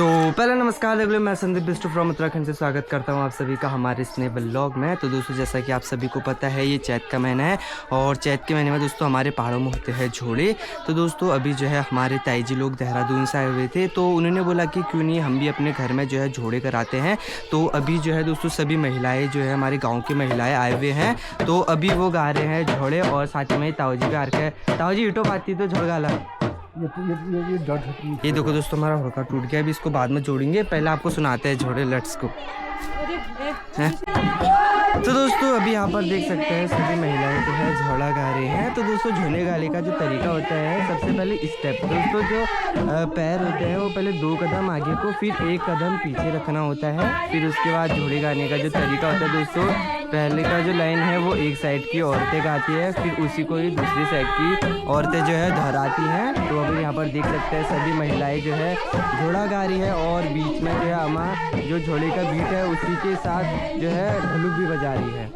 तो पहले नमस्कार देख लो, मैं संदीप बिस्टू फ्रॉम उत्तराखंड से स्वागत करता हूं आप सभी का हमारे इस नए ब्लॉग में। तो दोस्तों जैसा कि आप सभी को पता है ये चैत का महीना है और चैत के महीने में दोस्तों हमारे पहाड़ों में होते हैं झोड़े। तो दोस्तों अभी जो है हमारे ताई जी लोग देहरादून से आए हुए थे, तो उन्होंने बोला कि क्यों नहीं हम भी अपने घर में जो है झोड़े कराते हैं। तो अभी जो है दोस्तों सभी महिलाएँ जो है हमारे गाँव की महिलाएँ आए हुए हैं, तो अभी वो गा रहे हैं झोड़े और साथ में ताऊ जी भी आ रखे हैं। ताऊ जी ईटो पाती तो झोड़ गाला। ये देखो दोस्तों हमारा होड़का टूट गया, अभी इसको बाद में जोड़ेंगे, पहले आपको सुनाते हैं झोड़े लट्स को हैं। तो दोस्तों अभी यहाँ पर देख सकते हैं सभी महिलाएं जो है झोड़ा गा रहे हैं। तो दोस्तों झोले गाने का जो तरीका होता है, सबसे पहले स्टेप दोस्तों जो पैर होते हैं वो पहले 2 कदम आगे को फिर 1 कदम पीछे रखना होता है। फिर उसके बाद झोड़े गाने का जो तरीका होता है दोस्तों, पहले का जो लाइन है वो एक साइड की औरतें गाती है, फिर उसी को ही दूसरी साइड की औरतें जो है दोहराती हैं। तो अभी यहाँ पर देख सकते हैं सभी महिलाएं जो है झोड़ा गा रही है और बीच में जो है अम्मा जो झोड़े का बीट है उसी के साथ जो है ढोलक भी बजा रही है।